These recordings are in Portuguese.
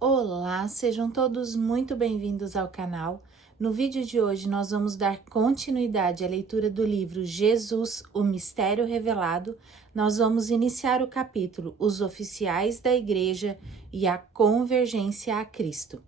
Olá, sejam todos muito bem-vindos ao canal. No vídeo de hoje nós vamos dar continuidade à leitura do livro Jesus, o Mistério Revelado. Nós vamos iniciar o capítulo Os Oficiais da Igreja e a Convergência a Cristo.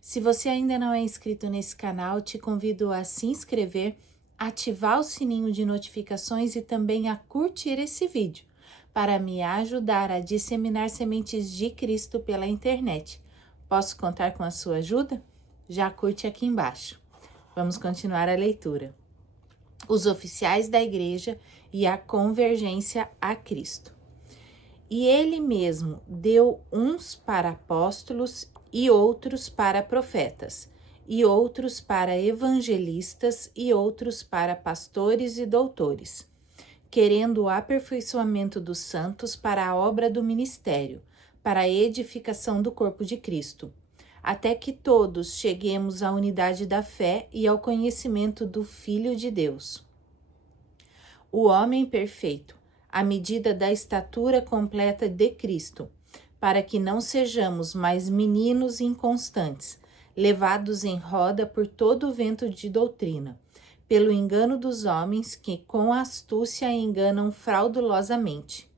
Se você ainda não é inscrito nesse canal, te convido a se inscrever, ativar o sininho de notificações e também a curtir esse vídeo, para me ajudar a disseminar sementes de Cristo pela internet. Posso contar com a sua ajuda? Já curte aqui embaixo. Vamos continuar a leitura. Os oficiais da igreja e a convergência a Cristo. E ele mesmo deu uns para apóstolos e outros para profetas, e outros para evangelistas e outros para pastores e doutores, querendo o aperfeiçoamento dos santos para a obra do ministério, para a edificação do corpo de Cristo, até que todos cheguemos à unidade da fé e ao conhecimento do Filho de Deus. O homem perfeito, à medida da estatura completa de Cristo, para que não sejamos mais meninos inconstantes, levados em roda por todo o vento de doutrina, pelo engano dos homens que com astúcia enganam fraudulosamente.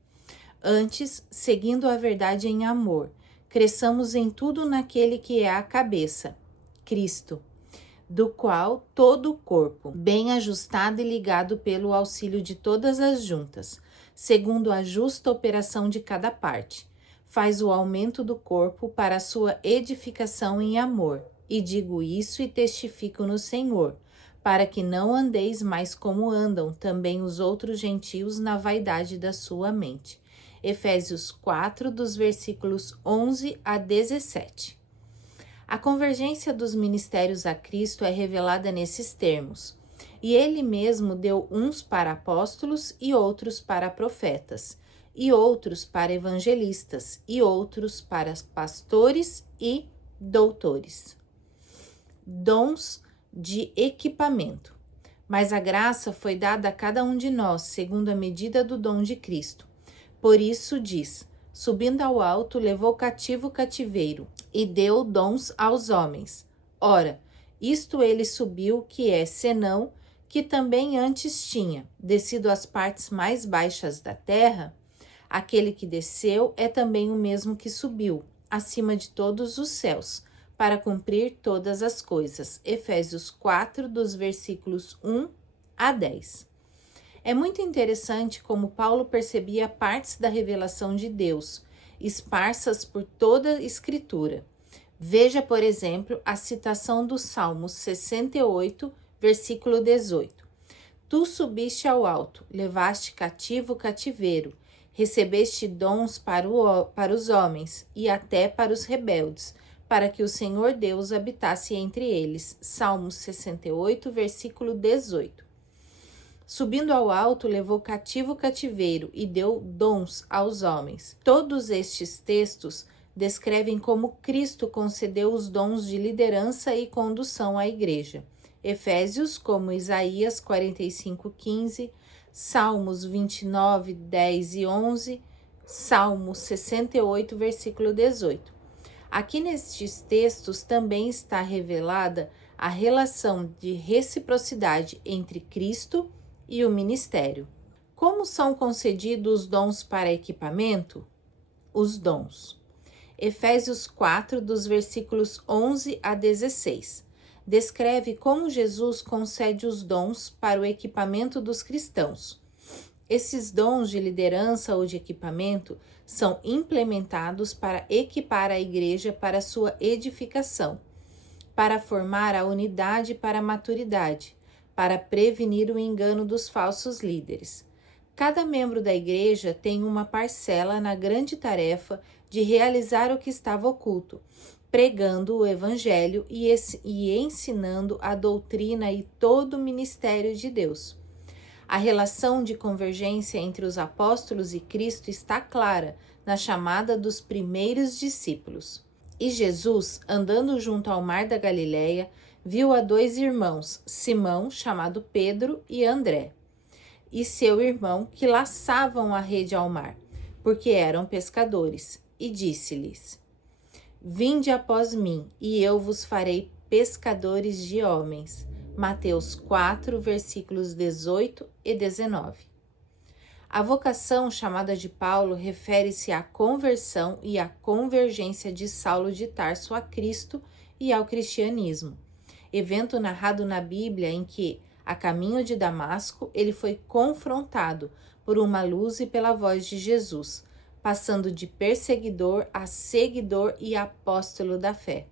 Antes, seguindo a verdade em amor, cresçamos em tudo naquele que é a cabeça, Cristo, do qual todo o corpo, bem ajustado e ligado pelo auxílio de todas as juntas, segundo a justa operação de cada parte, faz o aumento do corpo para a sua edificação em amor. E digo isso e testifico no Senhor, para que não andeis mais como andam também os outros gentios na vaidade da sua mente. Efésios 4, dos versículos 11 a 17. A convergência dos ministérios a Cristo é revelada nesses termos. E ele mesmo deu uns para apóstolos e outros para profetas, e outros para evangelistas, e outros para pastores e doutores. Dons de equipamento. Mas a graça foi dada a cada um de nós, segundo a medida do dom de Cristo. Por isso diz, subindo ao alto, levou cativo o cativeiro, e deu dons aos homens. Ora, isto ele subiu, que é senão, que também antes tinha, descido às partes mais baixas da terra. Aquele que desceu é também o mesmo que subiu, acima de todos os céus, para cumprir todas as coisas. Efésios 4, dos versículos 1 a 10. É muito interessante como Paulo percebia partes da revelação de Deus, esparsas por toda a Escritura. Veja, por exemplo, a citação do Salmo 68, versículo 18. Tu subiste ao alto, levaste cativo o cativeiro, recebeste dons para os homens e até para os rebeldes, para que o Senhor Deus habitasse entre eles. Salmo 68, versículo 18. Subindo ao alto, levou cativo o cativeiro e deu dons aos homens. Todos estes textos descrevem como Cristo concedeu os dons de liderança e condução à igreja. Efésios, como Isaías 45:15, Salmos 29, 10 e 11, Salmo 68, versículo 18. Aqui nestes textos também está revelada a relação de reciprocidade entre Cristo e o ministério. Como são concedidos os dons para equipamento? Os dons. Efésios 4, dos versículos 11 a 16, descreve como Jesus concede os dons para o equipamento dos cristãos. Esses dons de liderança ou de equipamento são implementados para equipar a igreja para sua edificação, para formar a unidade para a maturidade, para prevenir o engano dos falsos líderes. Cada membro da igreja tem uma parcela na grande tarefa de realizar o que estava oculto, pregando o evangelho e ensinando a doutrina e todo o ministério de Deus. A relação de convergência entre os apóstolos e Cristo está clara na chamada dos primeiros discípulos. E Jesus, andando junto ao mar da Galileia, viu a dois irmãos, Simão, chamado Pedro, e André, e seu irmão, que laçavam a rede ao mar, porque eram pescadores, e disse-lhes: Vinde após mim, e eu vos farei pescadores de homens. Mateus 4, versículos 18 e 19. A vocação chamada de Paulo refere-se à conversão e à convergência de Saulo de Tarso a Cristo e ao cristianismo, evento narrado na Bíblia em que, a caminho de Damasco, ele foi confrontado por uma luz e pela voz de Jesus, passando de perseguidor a seguidor e apóstolo da fé.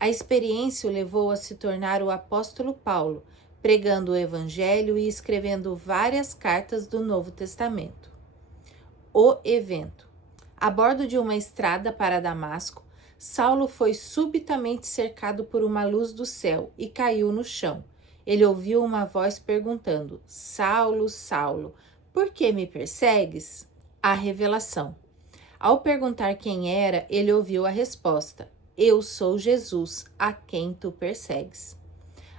A experiência o levou a se tornar o apóstolo Paulo, pregando o Evangelho e escrevendo várias cartas do Novo Testamento. O evento. A bordo de uma estrada para Damasco, Saulo foi subitamente cercado por uma luz do céu e caiu no chão. Ele ouviu uma voz perguntando: Saulo, Saulo, por que me persegues? A revelação. Ao perguntar quem era, ele ouviu a resposta: Eu sou Jesus, a quem tu persegues.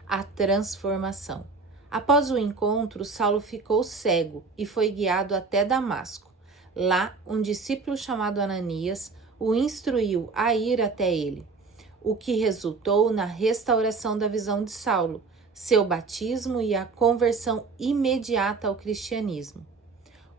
A transformação. Após o encontro, Saulo ficou cego e foi guiado até Damasco. Lá, um discípulo chamado Ananias o instruiu a ir até ele, o que resultou na restauração da visão de Saulo, seu batismo e a conversão imediata ao cristianismo.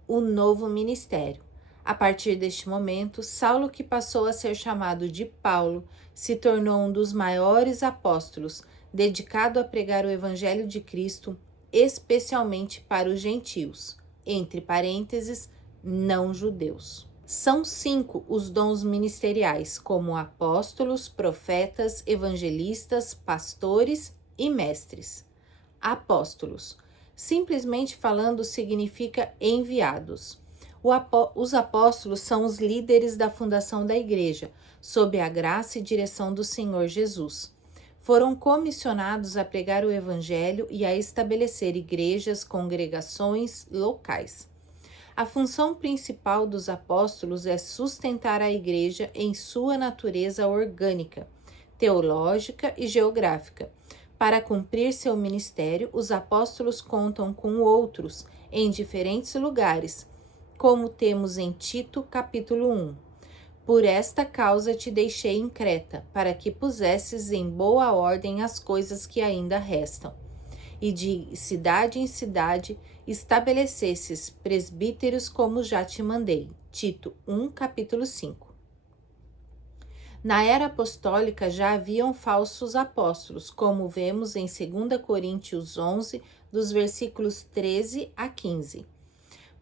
O novo ministério. A partir deste momento, Saulo, que passou a ser chamado de Paulo, se tornou um dos maiores apóstolos, dedicado a pregar o Evangelho de Cristo, especialmente para os gentios, entre parênteses, não judeus. São 5 os dons ministeriais, como apóstolos, profetas, evangelistas, pastores e mestres. Apóstolos. Simplesmente falando, significa enviados. Os apóstolos são os líderes da fundação da igreja, sob a graça e direção do Senhor Jesus. Foram comissionados a pregar o evangelho e a estabelecer igrejas, congregações locais. A função principal dos apóstolos é sustentar a igreja em sua natureza orgânica, teológica e geográfica. Para cumprir seu ministério, os apóstolos contam com outros em diferentes lugares, como temos em Tito, capítulo 1. Por esta causa te deixei em Creta, para que pusesses em boa ordem as coisas que ainda restam, e de cidade em cidade estabelecesses presbíteros como já te mandei. Tito 1, capítulo 5. Na era apostólica já haviam falsos apóstolos, como vemos em 2 Coríntios 11, dos versículos 13 a 15.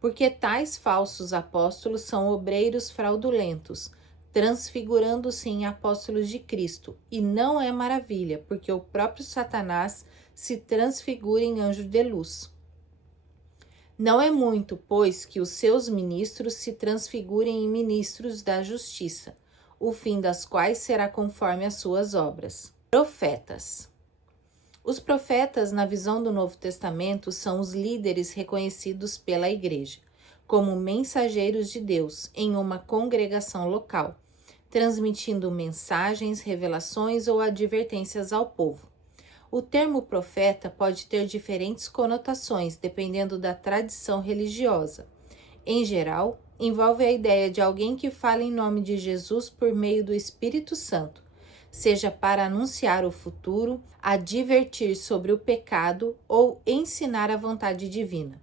Porque tais falsos apóstolos são obreiros fraudulentos, transfigurando-se em apóstolos de Cristo. E não é maravilha, porque o próprio Satanás se transfigura em anjo de luz. Não é muito, pois, que os seus ministros se transfigurem em ministros da justiça, o fim das quais será conforme as suas obras. Profetas. Os profetas, na visão do Novo Testamento, são os líderes reconhecidos pela igreja como mensageiros de Deus em uma congregação local, transmitindo mensagens, revelações ou advertências ao povo. O termo profeta pode ter diferentes conotações dependendo da tradição religiosa. Em geral, envolve a ideia de alguém que fala em nome de Jesus por meio do Espírito Santo, seja para anunciar o futuro, advertir sobre o pecado ou ensinar a vontade divina.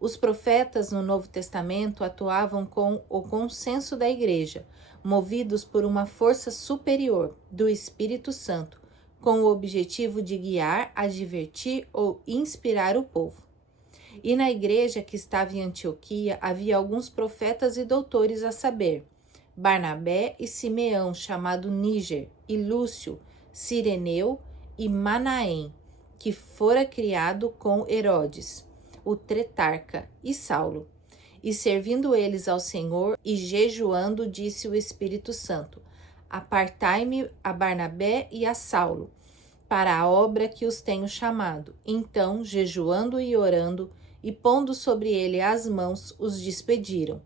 Os profetas no Novo Testamento atuavam com o consenso da igreja, movidos por uma força superior do Espírito Santo, com o objetivo de guiar, advertir ou inspirar o povo. E na igreja que estava em Antioquia havia alguns profetas e doutores, a saber, Barnabé e Simeão, chamado Níger, e Lúcio, Cireneu e Manaém, que fora criado com Herodes, o tretarca, e Saulo. E servindo eles ao Senhor e jejuando, disse o Espírito Santo: Apartai-me a Barnabé e a Saulo, para a obra que os tenho chamado. Então, jejuando e orando, e pondo sobre ele as mãos, os despediram.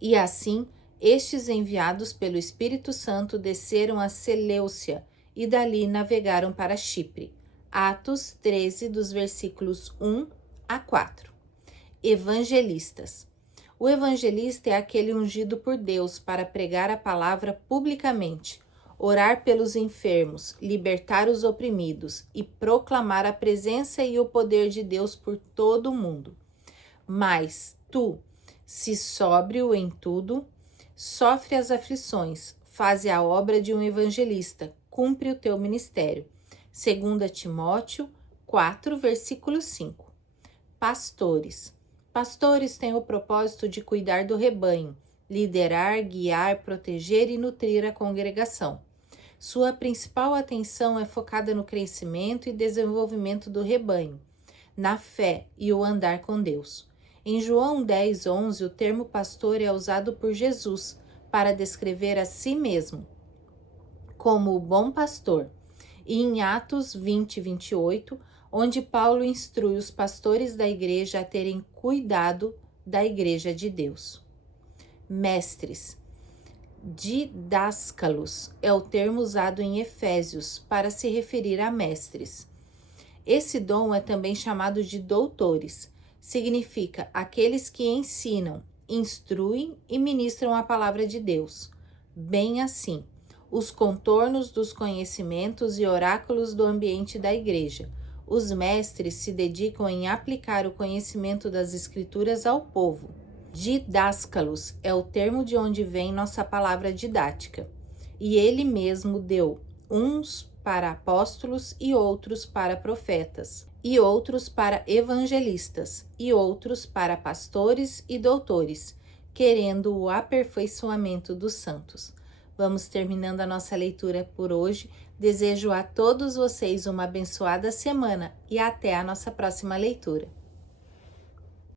E assim, estes enviados pelo Espírito Santo desceram a Seleucia e dali navegaram para Chipre. Atos 13, dos versículos 1 a 4. Evangelistas. O evangelista é aquele ungido por Deus para pregar a palavra publicamente, orar pelos enfermos, libertar os oprimidos e proclamar a presença e o poder de Deus por todo o mundo. Mas tu, se sóbrio em tudo, sofre as aflições, faze a obra de um evangelista, cumpre o teu ministério. 2 Timóteo 4, versículo 5. Pastores. Pastores têm o propósito de cuidar do rebanho, liderar, guiar, proteger e nutrir a congregação. Sua principal atenção é focada no crescimento e desenvolvimento do rebanho, na fé e o andar com Deus. Em João 10:11, o termo pastor é usado por Jesus para descrever a si mesmo como o bom pastor. E em Atos 20:28, onde Paulo instrui os pastores da igreja a terem cuidado da igreja de Deus. Mestres. Didáscalos é o termo usado em Efésios para se referir a mestres. Esse dom é também chamado de doutores. Significa aqueles que ensinam, instruem e ministram a palavra de Deus. Bem assim, os contornos dos conhecimentos e oráculos do ambiente da igreja. Os mestres se dedicam em aplicar o conhecimento das Escrituras ao povo. Didáscalos é o termo de onde vem nossa palavra didática. E ele mesmo deu uns para apóstolos e outros para profetas, e outros para evangelistas, e outros para pastores e doutores, querendo o aperfeiçoamento dos santos. Vamos terminando a nossa leitura por hoje. Desejo a todos vocês uma abençoada semana e até a nossa próxima leitura.